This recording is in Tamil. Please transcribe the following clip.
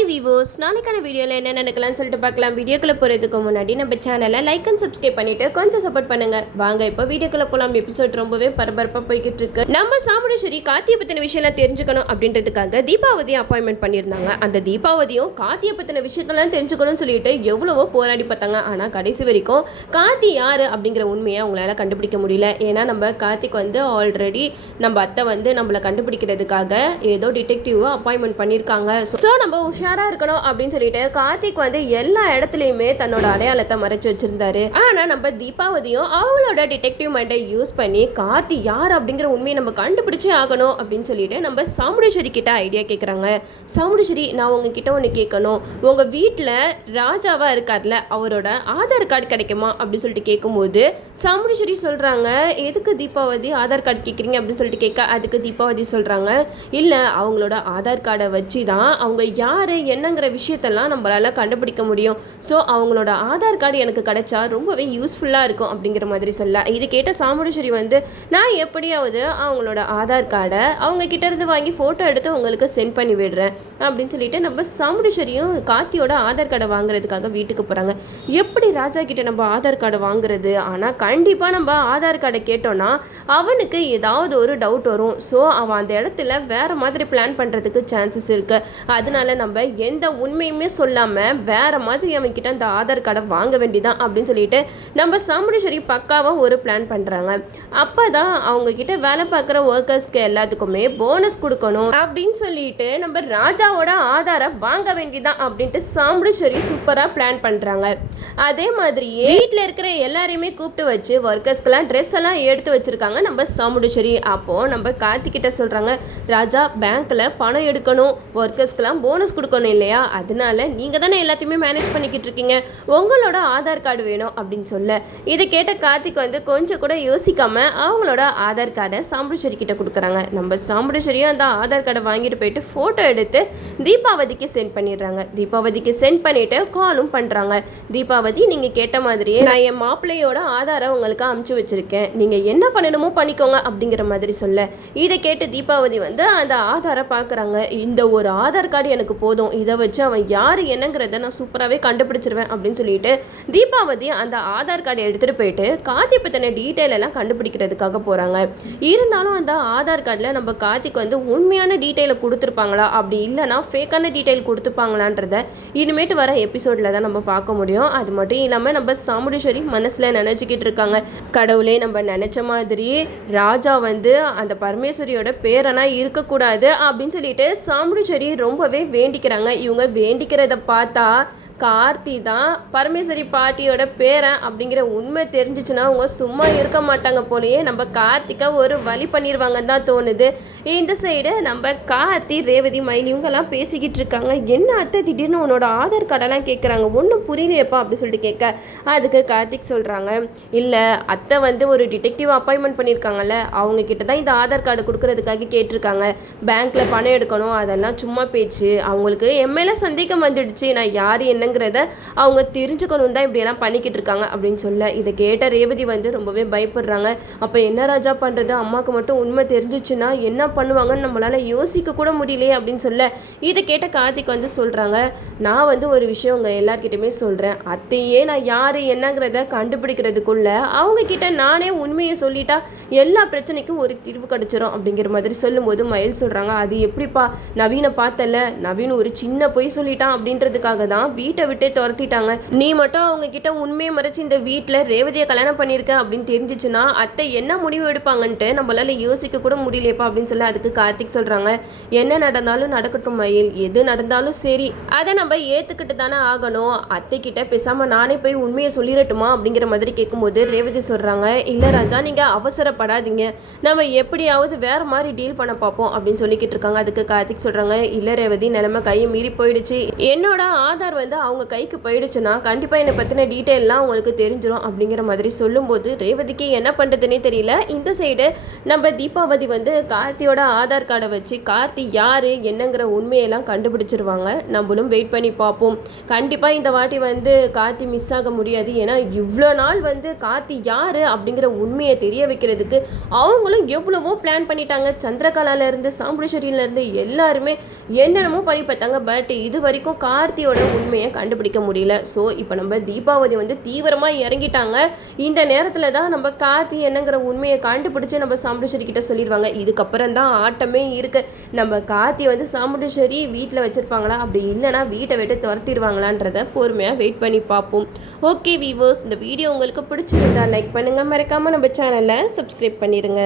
ஹாய் வீவோஸ், நாளைக்கான வீடியோவில் என்ன நடக்கலாம்னு சொல்லிட்டு பார்க்கலாம். வீடியோக்குள்ளே போகிறதுக்கு முன்னாடி நம்ம சேனலை லைக் அண்ட் சப்ஸ்கிரைப் பண்ணிவிட்டு கொஞ்சம் சப்போர்ட் பண்ணுங்கள். வாங்க இப்போ வீடியோக்குள்ளே போகலாம். எபிசோட் ரொம்பவே பரபரப்பாக போய்கிட்டு இருக்கு. நம்ம சாமுண்டீஸ்வரி கார்த்தியை பற்றின விஷயம்லாம் தெரிஞ்சுக்கணும் அப்படின்றதுக்காக தீபாவதி அப்பாயின்மெண்ட் பண்ணியிருந்தாங்க. அந்த தீபாவதியும் கார்த்தியை பற்றின விஷயத்தெல்லாம் தெரிஞ்சுக்கணும்னு சொல்லிட்டு எவ்வளவோ போராடி பார்த்தாங்க. ஆனால் கடைசி வரைக்கும் கார்த்தி யார் அப்படிங்கிற உண்மையை அவங்களால கண்டுபிடிக்க முடியல. ஏன்னா நம்ம கார்த்திக் ஆல்ரெடி நம்ம அத்தை நம்மளை கண்டுபிடிக்கிறதுக்காக ஏதோ டிடெக்டிவ் அப்பாயின்மெண்ட் பண்ணியிருக்காங்க. ஸோ நம்ம உஷாரா இருக்கணும் அப்படின்னு சொல்லிட்டு கார்த்திக் எல்லா இடத்துலயுமே தன்னோட அடையாளத்தை மறைச்சு வச்சிருந்தாரு. ஆனா நம்ம தீபாவதியும் அவங்களோட டிடெக்டிவ் மைண்டை யூஸ் பண்ணி கார்த்தி யார் அப்படிங்கிற உண்மையை நம்ம கண்டுபிடிச்சே ஆகணும் அப்படின்னு சொல்லிட்டு நம்ம சாமுண்டீஸ்வரி கிட்ட ஐடியா கேட்குறாங்க. சாமுண்டீஸ்வரி, நான் உங்ககிட்ட ஒன்று கேட்கணும். உங்க வீட்டில் ராஜாவா இருக்கார்ல, அவரோட ஆதார் கார்டு கிடைக்குமா அப்படின்னு சொல்லிட்டு கேட்கும்போது சாமுண்டீஸ்வரி சொல்றாங்க, எதுக்கு தீபாவதி ஆதார் கார்டு கேட்குறீங்க அப்படின்னு சொல்லிட்டு கேட்க, அதுக்கு தீபாவதி சொல்றாங்க, இல்லை அவங்களோட ஆதார் கார்டை வச்சு தான் அவங்க யார் என்னங்கிற விஷயத்தெல்லாம் நம்மளால கண்டுபிடிக்க முடியும். ஸோ அவங்களோட ஆதார் கார்டு எனக்கு கிடைச்சா ரொம்பவே யூஸ்ஃபுல்லாக இருக்கும் அப்படிங்கிற மாதிரி சொல்ல, இது கேட்ட சாமுண்டீஸ்வரி நான் எப்படியாவது அவங்களோட ஆதார் கார்டை அவங்க கிட்ட இருந்து வாங்கி ஃபோட்டோ எடுத்து உங்களுக்கு சென்ட் பண்ணி விடுறேன் அப்படின்னு சொல்லிட்டு நம்ம சாமுண்டீஸ்வரியும் கார்த்தியோட ஆதார் கார்டை வாங்குறதுக்காக வீட்டுக்கு போகிறாங்க. எப்படி ராஜா கிட்ட நம்ம ஆதார் கார்டை வாங்குறது? ஆனால் கண்டிப்பாக நம்ம ஆதார் கார்டை கேட்டோன்னா அவனுக்கு ஏதாவது ஒரு டவுட் வரும். ஸோ அவன் அந்த இடத்துல வேற மாதிரி பிளான் பண்ணுறதுக்கு சான்சஸ் இருக்குது. அதனால நம்ம எந்த உண்மையுமே சொல்லாமல் வேற மாதிரி அவன்கிட்ட அந்த ஆதார் கார்டை வாங்க வேண்டியதான் அப்படின்னு சொல்லிட்டு நம்ம சாமுண்டீஸ்வரி பக்காவாக ஒரு பிளான் பண்ணுறாங்க. அப்போ தான் அவங்க கிட்ட வேலை பார்க்குற ஒர்க்கர்ஸ்க்கு எல்லாத்துக்குமே போனஸ் கொடுக்கணும் அப்படின்னு சொல்லிட்டு நம்ம ராஜாவோட ஆதாரை வாங்க வேண்டியதான் அப்படின்ட்டு சாமுண்டீஸ்வரி சூப்பராக பிளான் பண்ணுறாங்க. அதே மாதிரியே வீட்டில் இருக்கிற எல்லாரையுமே கூப்பிட்டு வச்சு ஒர்க்கர்ஸ்க்கெல்லாம் ட்ரெஸ் எல்லாம் எடுத்து வச்சிருக்காங்க நம்ம சாமுண்டீஸ்வரி. அப்போது நம்ம கார்த்திகிட்ட சொல்கிறாங்க, ராஜா பேங்க்கில் பணம் எடுக்கணும், ஒர்க்கர்ஸ்க்கெல்லாம் போனஸ் கொடுக்கணும் இல்லையா, அதனால நீங்கள் தானே எல்லாத்தையுமே மேனேஜ் பண்ணிக்கிட்டு இருக்கீங்க, உங்களோட ஆதார் கார்டு வேணும் அப்படின்னு சொல்ல, இதை கேட்ட கார்த்திக் கொஞ்சம் கூட யோசிக்காம அவங்களோட ஆதார் கார்டை சாமுண்டீஸ்வரி கிட்ட கொடுக்குறாங்க. நம்ம சாமுண்டீஸ்வரியும் அந்த ஆதார் கார்டை வாங்கிட்டு போயிட்டு ஃபோட்டோ எடுத்து தீபாவதிக்கு சென்ட் பண்ணிடுறாங்க. தீபாவதிக்கு சென்ட் பண்ணிட்டு காலும் பண்ணுறாங்க. தீபாவதி, நீங்கள் கேட்ட மாதிரியே நான் என் மாப்பிள்ளையோட ஆதாரை உங்களுக்கு அமுச்சு வச்சிருக்கேன், நீங்கள் என்ன பண்ணணுமோ பண்ணிக்கோங்க அப்படிங்கிற மாதிரி சொல்ல, இதை கேட்டு தீபாவதி அந்த ஆதாரை பார்க்குறாங்க. இந்த ஒரு ஆதார் கார்டு எனக்கு போதும், இதை வச்சு அவன் யார் என்னங்கிறத நான் சூப்பராகவே கண்டுபிடிச்சிருவேன் அப்படின்னு சொல்லிட்டு தீபாவதி அந்த ஆதார் கார்டை எடுத்துகிட்டு போயிட்டு கார்த்தி பற்றின டீட்டெயில் எல்லாம் கண்டுபிடிக்கிறதுக்காக போகிறாங்க. இருந்தாலும் அந்த ஆதார் கார்டில் நம்ம கார்த்திக் உண்மையான டீட்டெயிலை கொடுத்துருப்பாங்களா, அப்படி இல்லைனா ஃபேக்கான டீட்டெயில் கொடுத்துருப்பாங்களான்றத இனிமேட்டு வர எபிசோடில் தான் நம்ம பார்க்க முடியும். அது மட்டும் இல்லாமல் நம்ம சாமுண்டீஸ்வரி மனசில் நினச்சிக்கிட்டு இருக்காங்க, கடவுளே நம்ம நினச்ச மாதிரி ராஜா அந்த பரமேஸ்வரியோட பேரனா இருக்கக்கூடாது அப்படின்னு சொல்லிட்டு சாமுண்டீஸ்வரி ரொம்பவே வேண்டிக்கிறாங்க. இவங்க வேண்டிக்கிறத பார்த்தா கார்த்தி தான் பரமேஸ்வரி பாட்டியோட பேரன் அப்படிங்கிற உண்மை தெரிஞ்சிச்சுன்னா அவங்க சும்மா இருக்க மாட்டாங்க போலயே. நம்ம கார்த்திகா ஒரு வழி பண்ணிடுவாங்கன்னு தான் தோணுது. இந்த சைடு நம்ம கார்த்தி, ரேவதி, மயில் இவங்கெல்லாம் பேசிக்கிட்டு இருக்காங்க. என்ன அத்தை திடீர்னு உன்னோட ஆதார் கார்டெல்லாம் கேட்குறாங்க, ஒன்றும் புரியலையப்பா அப்படின்னு சொல்லிட்டு கேட்க, அதுக்கு கார்த்திக் சொல்கிறாங்க, இல்லை அத்தை ஒரு டிடெக்டிவ் அப்பாயின்மெண்ட் பண்ணியிருக்காங்கல்ல, அவங்க கிட்ட தான் இந்த ஆதார் கார்டு கொடுக்கறதுக்காக கேட்டிருக்காங்க. பேங்க்கில் பணம் எடுக்கணும், அதெல்லாம் சும்மா பேச்சு, அவங்களுக்கு எம்எல்ஏ சந்தேகம் வந்துடுச்சு, நான் யார் என்ன அவங்க தெரிஞ்சுக்கணும் தான் இப்படியெல்லாம் பண்ணிக்கிட்டு இருக்காங்க அப்படின்னு சொல்ல, இதை கேட்ட ரேவதி ரொம்பவே பயப்படுறாங்க. அப்போ என்ன ராஜா பண்ணுறது, அம்மாவுக்கு மட்டும் உண்மை தெரிஞ்சிச்சுன்னா என்ன பண்ணுவாங்கன்னு நம்மளால யோசிக்க கூட முடியலையே அப்படின்னு சொல்ல, இதை கேட்ட கார்த்திக் சொல்கிறாங்க, நான் ஒரு விஷயம் உங்கள் எல்லார்கிட்டையுமே சொல்கிறேன், அத்தையே நான் யார் என்னங்கிறத கண்டுபிடிக்கிறதுக்குள்ள அவங்க கிட்ட நானே உண்மையை சொல்லிட்டா எல்லா பிரச்சனைக்கும் ஒரு தீர்வு கிடைச்சிரும் அப்படிங்கிற மாதிரி சொல்லும்போது மயில் சொல்கிறாங்க, அது எப்படிப்பா, நவீனை பார்த்தல, நவீன் ஒரு சின்ன பொய் சொல்லிட்டான் அப்படின்றதுக்காக தான் வீட்டை விட்டே துரத்திட்டாங்க, நீ மட்டும் அவங்க கிட்ட உண்மையை மறைச்சு இந்த வீட்டில் ரேவதியை கல்யாணம் பண்ணியிருக்க அப்படின்னு தெரிஞ்சிச்சுன்னா அத்தை என்ன முடிவு எடுப்பாங்கன்ட்டு நம்மளால யோசிக்க கூட முடியலையப்பா அப்படின்னு சொல்லி, அதுக்கு கார்த்திக் சொல்றாங்க, என்ன நடந்தாலும் நடக்கட்டும் மயில், எது நடந்தாலும் சரி அதை நம்ம ஏத்துக்கிட்டு தானே ஆகணும், அத்தை கிட்ட பேசாம நானே போய் உண்மையை சொல்லிடட்டுமா அப்படிங்கிற மாதிரி கேட்கும்போது ரேவதி சொல்றாங்க, இல்ல ராஜா நீங்க அவசரப்படாதீங்க, நம்ம எப்படியாவது வேற மாதிரி டீல் பண்ண பார்ப்போம் அப்படின்னு சொல்லிக்கிட்டு இருக்காங்க. அதுக்கு கார்த்திக் சொல்றாங்க, இல்ல ரேவதி, நிலைமை கையை மீறி போயிடுச்சு, என்னோட ஆதார் அவங்க கைக்கு போயிடுச்சுன்னா கண்டிப்பாக என்னை பற்றின டீட்டெயிலாம் உங்களுக்கு தெரிஞ்சிடும் அப்படிங்கிற மாதிரி சொல்லும்போது ரேவதிக்கு என்ன பண்ணுறதுனே தெரியல. இந்த சைடு நம்ம தீபாவதி வந்து கார்த்தியோட ஆதார் கார்டை வச்சு கார்த்தி யார் என்னங்கிற உண்மையெல்லாம் கண்டுபிடிச்சிருவாங்க. நம்மளும் வெயிட் பண்ணி பார்ப்போம். கண்டிப்பாக இந்த வாட்டி வந்து கார்த்தி மிஸ் ஆக முடியாது. ஏன்னா இவ்வளோ நாள் வந்து கார்த்தி யார் அப்படிங்கிற உண்மையை தெரிய வைக்கிறதுக்கு அவங்களும் எவ்வளவோ பிளான் பண்ணிட்டாங்க. சந்திரகலாலேருந்து சாம்புடேஸ்வரியிலேருந்து எல்லாருமே என்னென்னமோ பண்ணி பார்த்தாங்க. பட் இது வரைக்கும் கார்த்தியோட உண்மையை கண்டுபிடிக்க முடியல. ஸோ இப்போ நம்ம தீபாவதி வந்து தீவிரமாக இறங்கிட்டாங்க. இந்த நேரத்தில் தான் நம்ம கார்த்தி என்னங்கிற உண்மையை கண்டுபிடிச்சி நம்ம சாமுண்டீஸ்வரி கிட்ட சொல்லிடுவாங்க. இதுக்கப்புறம் தான் ஆட்டமே இருக்கு. நம்ம கார்த்தி வந்து சாமுண்டீஸ்வரி வீட்டில் வச்சுருப்பாங்களா, அப்படி இல்லைனா வீட்டை விட்டு துரத்திடுவாங்களான்றத பொறுமையாக வெயிட் பண்ணி பார்ப்போம். ஓகே வீவர்ஸ், இந்த வீடியோ உங்களுக்கு பிடிச்சிருந்தா லைக் பண்ணுங்கள், மறக்காமல் நம்ம சேனலை சப்ஸ்கிரைப் பண்ணிடுங்க.